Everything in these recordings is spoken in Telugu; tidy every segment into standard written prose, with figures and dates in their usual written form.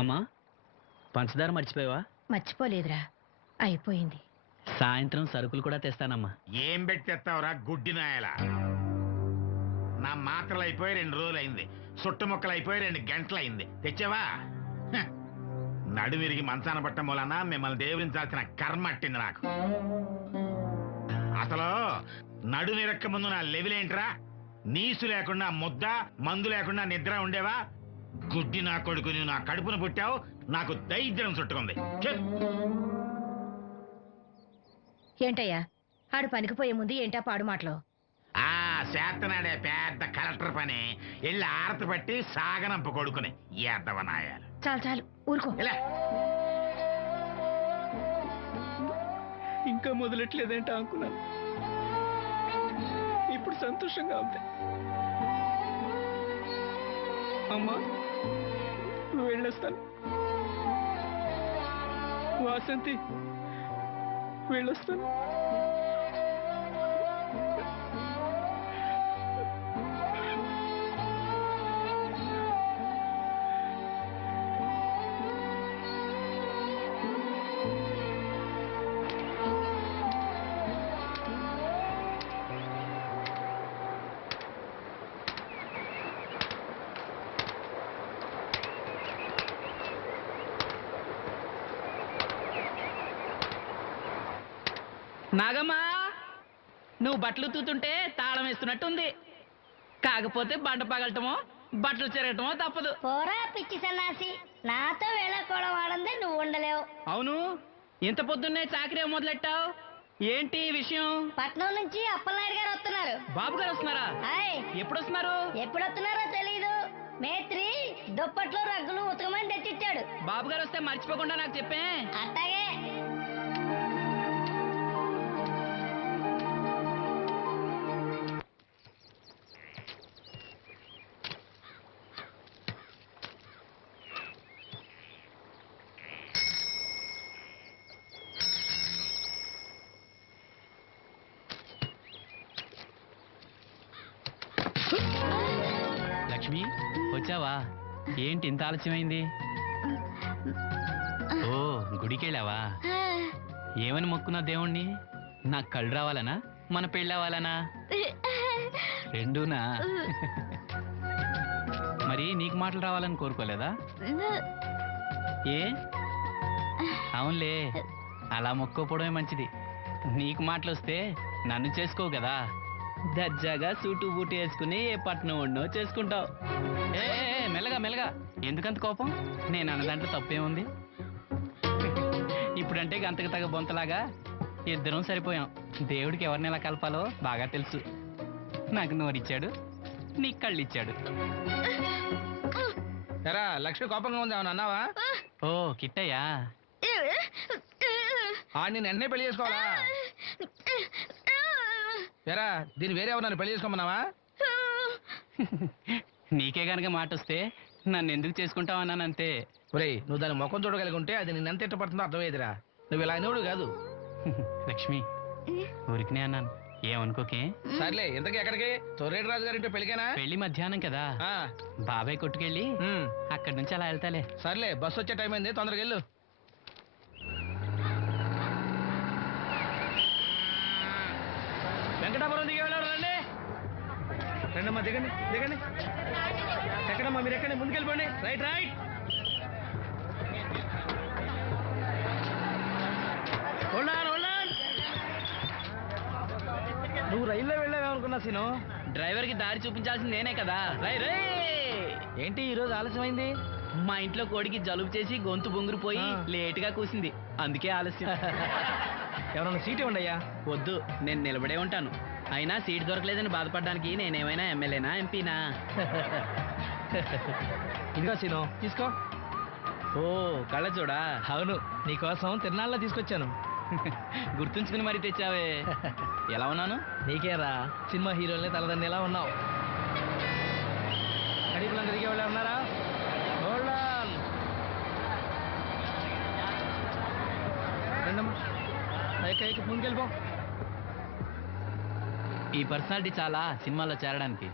అమ్మా పంచదార మర్చిపోయావా? మర్చిపోలేదురా, అయిపోయింది. సాయంత్రం సరుకులు కూడా తెస్తానమ్మా. ఏం పెట్టి తెస్తావురా గుడ్డి నాయలా? నా మాత్రలు అయిపోయి 2 రోజులు అయింది, సుట్టుముక్కలు అయిపోయి 2 గంటలు అయింది. తెచ్చావా? నడుమిరిగి మంచాన పట్టం మూలన మిమ్మల్ని దేవురించాల్సిన కర్మ అట్టింది నాకు. అసలు నడుమిరక్క ముందు నా లెవెలేంట్రా? నీసు లేకుండా ముద్ద, మందు లేకుండా నిద్ర ఉండేవా? గుడ్డి నా కొడుకు, నువ్వు నా కడుపును పుట్టావు, నాకు దైద్యం చుట్టుకుంది. ఏంటయ్యా ఆడు పనికిపోయే ముందు ఏంటా పాడు మాటలు? ఆ చేతనాడే పెద్ద కలెక్టర్ పని వెళ్ళి ఆరతి పట్టి సాగనంప కొడుకుని ఎద్దవనాయాలు. చాలు చాలు ఊరుకో. ఇలా ఇంకా మొదలెట్లేదేంటా అనుకున్నాను. ఇప్పుడు సంతోషంగా ఉంది. అమ్మా నువ్వు వెళ్ళొస్తాను. వాసంతి వెళ్ళొస్తాను. నాగమ్మా నువ్వు బట్టలు తూతుంటే తాళం వేస్తున్నట్టుంది. కాకపోతే బండ పగలటమో బట్టలు చెరగటమో తప్పదు. పోరా పిచ్చి సన్నాసి, నాతో వేళకోవడం వాడందే నువ్వు ఉండలేవు. అవును, ఇంత పొద్దున్నే చాకరీ మొదలెట్టావు, ఏంటి విషయం? పట్నం నుంచి అప్పలనాయుడు గారు వస్తున్నారు. బాబు గారు వస్తున్నారా? ఎప్పుడు వస్తున్నారు? ఎప్పుడు వస్తున్నారో తెలీదు. మేత్రి దుప్పట్లు రగ్గులు ఉతకమని తెచ్చిచ్చాడు. బాబు గారు వస్తే మర్చిపోకుండా నాకు చెప్పే. అట్టాగే. లక్ష్మి వచ్చావా? ఏంటి ఇంత ఆలస్యమైంది? ఓ గుడికెళ్ళావా? ఏమని మొక్కున్నా దేవుణ్ణి? నాకు కళ్ళు రావాలనా, మన పెళ్ళవాలనా? రెండూనా? మరి నీకు మాటలు రావాలని కోరుకోలేదా? ఏ అవునులే, అలా మొక్కోపోవడమే మంచిది. నీకు మాటలు వస్తే నన్ను చేసుకోవు కదా, దర్జాగా సూటు బూటు వేసుకుని ఏ పట్నం ఉండో చేసుకుంటావు. ఏ మెల్లగా మెల్లగా, ఎందుకంత కోపం? నేను అన్న దాంట్లో తప్పేముంది? ఇప్పుడంటే గంతకు తగ్గ బొంతలాగా ఇద్దరం సరిపోయాం. దేవుడికి ఎవరిని ఎలా కలపాలో బాగా తెలుసు. నాకు నోరిచ్చాడు, నీకు కళ్ళు ఇచ్చాడు. ఎరా లక్ష్మి కోపంగా ఉంది, అవును అన్నావా? ఓ కిట్టయ్యా, నేను వెంటనే పెళ్లి చేసుకోవాలా? ఎరా దీన్ని వేరే ఎవరన్నా పెళ్లి చేసుకోమన్నావా? నీకే గనక మాట వస్తే నన్ను ఎందుకు చేసుకుంటావు అన్నానంతే. ఒరేయ్ నువ్వు దాని ముఖం చూడగలిగి ఉంటే అది నిన్నెంత ఇష్టపడుతుందో అర్థమయ్యేదిరా. నువ్వు ఇలా అనేవాడు కాదు. లక్ష్మి ఊరికినే అన్నాను, ఏమనుకోకే. సర్లే, ఇంతకీ ఎక్కడికి? తొర్రేటి రాజు గారింటే పెళ్ళికేనా? పెళ్లి మధ్యాహ్నం కదా, బాబాయ్ కొట్టుకెళ్ళి అక్కడి నుంచి అలా వెళ్తాలే. సర్లే, బస్సు వచ్చే టైం అయింది, తొందరగా వెళ్ళు. వెంకటాపురం దిగి వెళ్ళారు. రండి రండమ్మా, దిగండి దిగండి. ఎక్కడమ్మా మీరు? ఎక్కండి, ముందుకెళ్ళిపోండి. Right right. నువ్వు రైల్లో వెళ్ళావేమనుకున్నా సీను. డ్రైవర్కి దారి చూపించాల్సింది నేనే కదా. రై రై. ఏంటి ఈరోజు ఆలస్యమైంది? మా ఇంట్లో కోడికి జలుబు చేసి గొంతు బొంగురుపోయి లేటుగా కూసింది, అందుకే ఆలస్యం. ఎవరన్నా సీట్ ఇవ్వండి అయ్యా. వద్దు, నేను నిలబడే ఉంటాను. అయినా సీట్ దొరకలేదని బాధపడడానికి నేనేమైనా ఎమ్మెల్యేనా, ఎంపీనా? ఇదిగో సీను, తీసుకో. ఓ కళ్ళజోడా? అవును, నీకోసం తిరునాళ్ళ తీసుకొచ్చాను. గుర్తుంచుకుని మరీ తెచ్చావే. ఎలా ఉన్నాను? నీకేరా, సినిమా హీరోల్ని తలదండి ఎలా ఉన్నావు? కడిపులంగా దిగే వాళ్ళు ఉన్నారా? ముందుకెళ్ళిపో. ఈ పర్సనాలిటీ చాలా సినిమాలో చేరడానికి.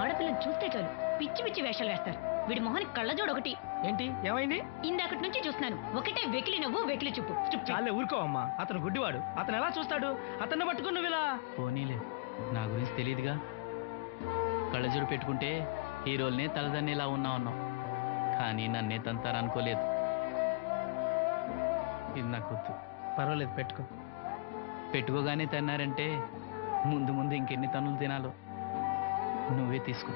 ఆడపిల్లని చూస్తే చాలు పిచ్చి పిచ్చి వేషాలు వేస్తారు. వీడి మొహానికి కళ్ళజోడు ఒకటి. ఏంటి ఏమైంది? ఇందాకటి నుంచి చూస్తున్నాను, ఒకటే వెకిలి నవ్వు వెకిలి చూపు. చాలే ఊరుకో అమ్మా, అతను గుడ్డివాడు. అతను ఎలా చూస్తాడు? అతన్ని పట్టుకుని నువ్వు ఇలా. పోనీలే, నా గురించి తెలియదుగా. కళ్ళజోడు పెట్టుకుంటే హీరోల్నే తలదన్నేలా ఉన్నావు, కానీ నన్నే తంతారనుకోలేదు. ఇది నాకు వద్దు. పర్వాలేదు, పెట్టుకో. పెట్టుకోగానే తన్నారంటే ముందు ముందు ఇంకెన్ని తన్నులు తినాలో. నువ్వే తీసుకో.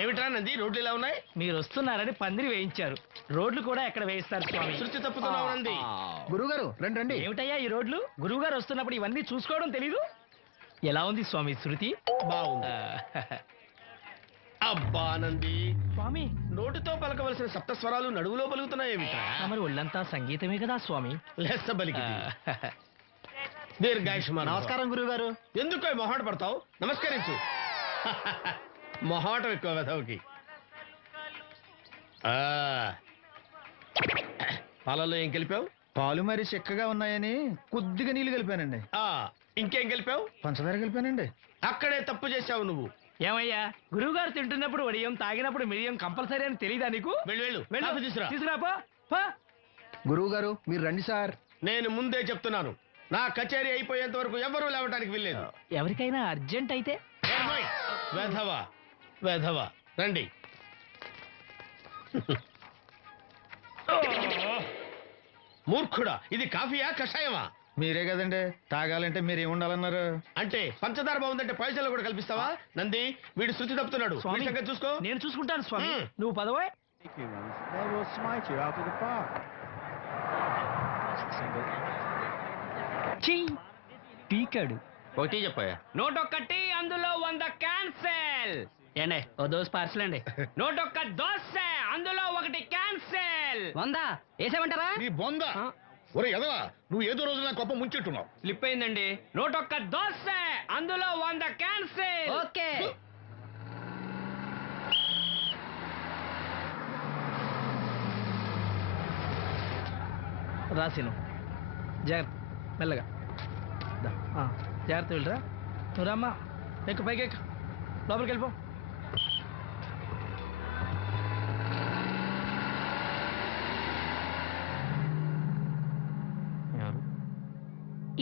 ఏమిట్రా నంది, రోడ్లు ఇలా ఉన్నాయి? మీరు వస్తున్నారని పందిరి వేయించారు. రోడ్లు కూడా ఎక్కడ వేయిస్తారు స్వామి? శృతి తప్పుతున్నావు నంది. గురుగారు రండి రండి. ఏమిటయ్యా ఈ రోడ్లు? గురువు గారు వస్తున్నప్పుడు ఇవన్నీ చూసుకోవడం తెలీదు? ఎలా ఉంది స్వామి శృతి? బాగుంది. అబ్బా నంది, స్వామి నోటితో పలకవలసిన సప్తస్వరాలు నడువులో పలుకుతున్నాయేమిట్రా? మరి ఒళ్ళంతా సంగీతమే కదా స్వామి. లెస్స బలికి దీర్ఘాయుష్మాన్. నమస్కారం గురుగారు. ఎందుకో మొహాట పడతావు? నమస్కరించు. మొహాటం ఎక్కువ వెధవుకి. పాలల్లో ఏం కలిపావు? పాలు మరి చిక్కగా ఉన్నాయని కొద్దిగా నీళ్లు కలిపానండి. ఇంకేం కలిపావు? పంచదార కలిపానండి. అక్కడే తప్పు చేశావు నువ్వు. ఏమయ్యా, గురువు గారు తింటున్నప్పుడు వడియం, తాగినప్పుడు మిరియం కంపల్సరీ అని తెలీదా నీకు? వెళ్ళు వెళ్ళు, కాఫీ తీసురా. తీసుకురాపో. పో. గురువు గారు మీరు రండి సార్. నేను ముందే చెప్తున్నాను, నా కచేరీ అయిపోయేంత వరకు ఎవరూ లేవటానికి వెళ్ళలేదు. ఎవరికైనా అర్జెంట్ అయితే వెధవా వెధవా, రండి. మూర్ఖుడా, ఇది కాఫీయా కషాయమా? మీరే కదండి తాగాలంటే మీరు ఏముండాలన్నారు? అంటే పంచదార బాగుందంటే పైసలు కూడా కల్పిస్తావా? నంది, వీడు శృతి తప్పుతున్నాడు. స్వామి, వీడి సంగతి చూసుకో. నేను చూసుకుంటాను స్వామి. మ్మ్. నువ్వు పదవే. They will smite you out of the park. పీకాడు. ఒకటి చెప్పాయా? 101 అందులో 100 క్యాన్సెల్. ఏండే ఓ దోస్ పార్సల్ అండి. 101 దోశ అందులో 1 క్యాన్సెల్. 100 వేసేమంటారా? నీ బొంద. ఒరే ఎదవా, నువ్వు ఏదో రోజు నా గొప్ప ముంచెట్టున్నావు. స్లిప్ అయిందండి. 101 దోశ అందులో 100 క్యాన్సెల్. ఓకే. రాసిను జాగ్రత్త, మెల్లగా దా. జాగ్రత్త వెళ్ళరా. నువ్వు రామ్మా, ఎక్కు పైకి ఎక్కు, లోపలికి వెళ్ళిపో. ఎవరు?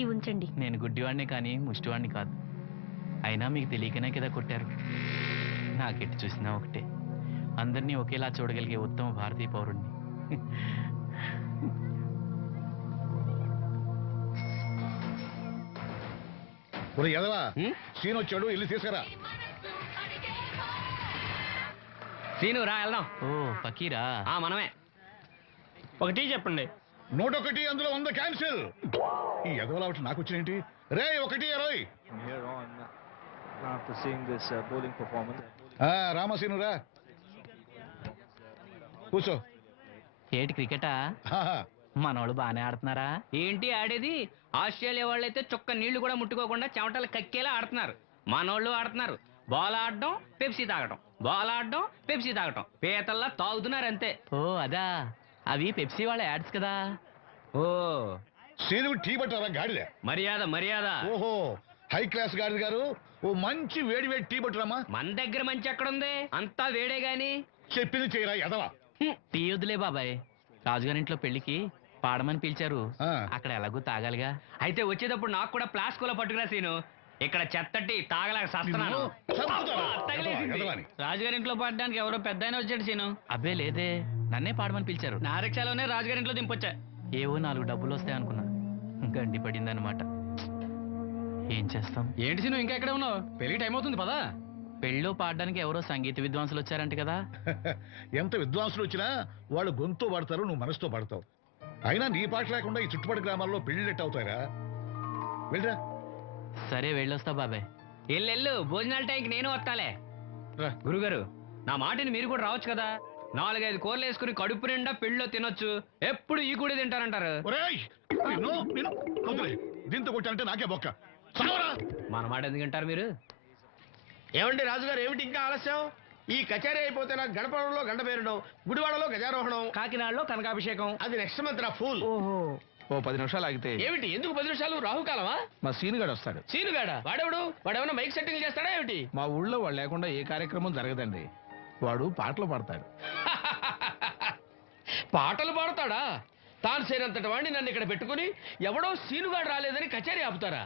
ఈ ఉంచండి. నేను గుడ్డివాడినే కానీ ముష్టివాడిని కాదు. అయినా మీకు తెలియకనే కదా కొట్టారు. నాకెట్టి చూసినా ఒకటే, అందరినీ ఒకేలా చూడగలిగే ఉత్తమ భారతీయ పౌరుణ్ణి. ఒరే ఎదవా, సీన్ వచ్చాడు, ఇల్లు తీసుకురా. సీను రా వెళ్దాం. ఓ ఫకీరా, మనమే. ఒకటి చెప్పండి. 101 అందులో 100 క్యాన్సిల్. ఈ ఎదవలా ఒకటి నాకు వచ్చినేంటి? రే 1-20. Here on, after seeing this bowling performance, రామసీను రా, కూర్చో. ఏటి క్రికెటా? ఆహా. మనోళ్ళు బాగానే ఆడుతున్నారా? ఏంటి ఆడేది? ఆస్ట్రేలియా వాళ్ళైతే చొక్క నీళ్లు కూడా ముట్టుకోకుండా చెమటలు కక్కేలా ఆడుతున్నారు. మనోళ్ళు ఆడుతున్నారు బాల్ ఆడడం, పెప్సీ తాగటం, బాల్ ఆడడం, పెప్సీ తాగటం, పీతల్లా తాగుతున్నారు అంతే. ఓ అదా, అవి పెప్సీ వాళ్ళ యాడ్స్ కదా. ఓ సీను టీ పట్టారా గాడిలే? మర్యాద మర్యాద. ఓహో, హై క్లాస్ గాడి గారు, ఓ మంచి వేడి వేడి టీ పట్టురామా. మన దగ్గర మంచి ఎక్కడుంది? అంతా వేడే గాని. చెప్పింది చేయరా ఎదవా. టీ వద్దులే బాబాయ్, రాజుగారింట్లో పెళ్లికి పాడమని పిలిచారు. ఆ. అక్కడ ఎలాగూ తాగాలిగా. అయితే వచ్చేటప్పుడు నాకు కూడా ప్లాస్కోలో పట్టుకురా సీను. ఇక్కడ చెత్తటి తాగలేక సస్తున్నాను. నిన్ను చంపుతాను. తగిలేసింది. ఎదవాని. రాజుగారింట్లో పాడడానికి ఎవరో పెద్ద ఆయన వచ్చాడు సీను. అబ్బే లేదే, నన్నే పాడమని పిలిచారు. నా రిక్షాలోనే రాజుగారింట్లో దింపొచ్చా. ఏవో 4 డబ్బులు వస్తాయి అనుకున్నా, గండి పడిందనమాట. ఏం చేస్తాం? ఏంటి సీను ఇంకా ఎక్కడ ఉన్నావు? పెళ్లి టైం అవుతుంది పదా. పెళ్ళిలో పాడడానికి ఎవరో సంగీత విద్వాంసులు వచ్చారంట కదా. ఎంత విద్వాంసులు వచ్చినా వాళ్ళు గొంతు పడతారు, నువ్వు మనసుతో పడతావు. అయినా నీ పాట లేకుండా ఈ చుట్టుపక్కల గ్రామాల్లో పెళ్లిళ్ళెట్ అవుతాయిరా. వెళ్ళరా. సరే వెళ్ళొస్తా బాబాయ్. ఎల్లెళ్ళు, భోజనాల టైంకి నేను వస్తాలే. గురుగారు, నా మాటని మీరు కూడా రావచ్చు కదా. 4-5 కూరలు వేసుకుని కడుపు నిండా పెళ్ళిలో తినొచ్చు. ఎప్పుడు ఈ కూడా తింటారంటారు. ఒరేయ్, నిన్ను, వదిలే. దీంతో కొట్టాలంటే నాకే బొక్క సావరా మన మాట ఎందుకంటారు మీరు? ఏమండి రాజుగారు, ఏమిటి ఇంకా ఆలస్యం? ఈ కచేరీ అయిపోతే నాకు గణపవరంలో గంట పేరడం, గుడివాడలో గజారోహణం, కాకినాడలో కనకాభిషేకం. అది నెక్స్ట్ మంత్ రా ఫూల్. ఓహో, ఓ 10 నిమిషాలు ఆగితే ఏమిటి ఎందుకు 10 నిమిషాలు? రాహుకాలమా? మా సీనుగాడు వస్తాడు. సీనుగాడా? వాడేమన్నా మైక్ సెట్టింగ్ చేస్తాడా ఏమిటి? మా ఊళ్ళో వాడు లేకుండా ఏ కార్యక్రమం జరగదండి. వాడు పాటలు పాడతాడు. పాటలు పాడతాడా? తాను సేనంతటి వాడిని నన్ను ఇక్కడ పెట్టుకుని ఎవడో సీనుగాడు రాలేదని కచేరీ ఆపుతారా?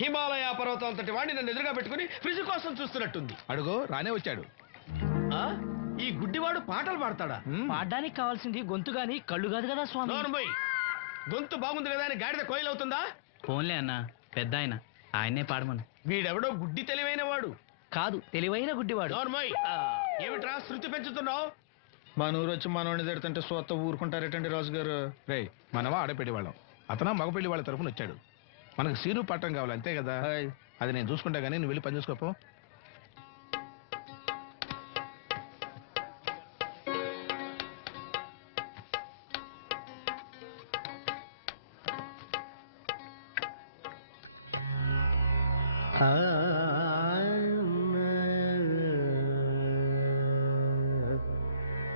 హిమాలయ పర్వతం అంతటి వాడిని నన్ను ఎదురుగా పెట్టుకుని ఫ్రిజ్ కోసం చూస్తున్నట్టుంది. అడుగో రానే వచ్చాడు. ఆ? ఈ గుడ్డివాడు పాటలు పాడతాడా? పాడడానికి కావాల్సింది గొంతు గాని కళ్ళు కాదు కదా స్వామి. నోర్మోయ్, గొంతు బాగుంది కదా అని గాడిద కోయిలవుతుందా? ఫోన్లే అన్న, పెద్ద ఆయన, ఆయనే పాడమను. వీడెవడో గుడ్డి తెలివైన వాడు. కాదు, తెలివైన గుడ్డివాడు. నోర్మోయ్, ఏమిట్రా శృతి పెంచుతున్నావు? మన ఊరు వచ్చి మనోడిని తిడుతుంటే సొత్త ఊరుకుంటారేటండి రాజుగారు. రే మనవా ఆడపెళ్లి వాళ్ళం, అతను మగపెళ్లి వాళ్ళ తరఫున వచ్చాడు. మనకు సీను పట్టం కావాలి అంతే కదా. అది నేను చూసుకుంటా గానీ నువ్వు వెళ్ళి పని చూసుకోపో. ఆ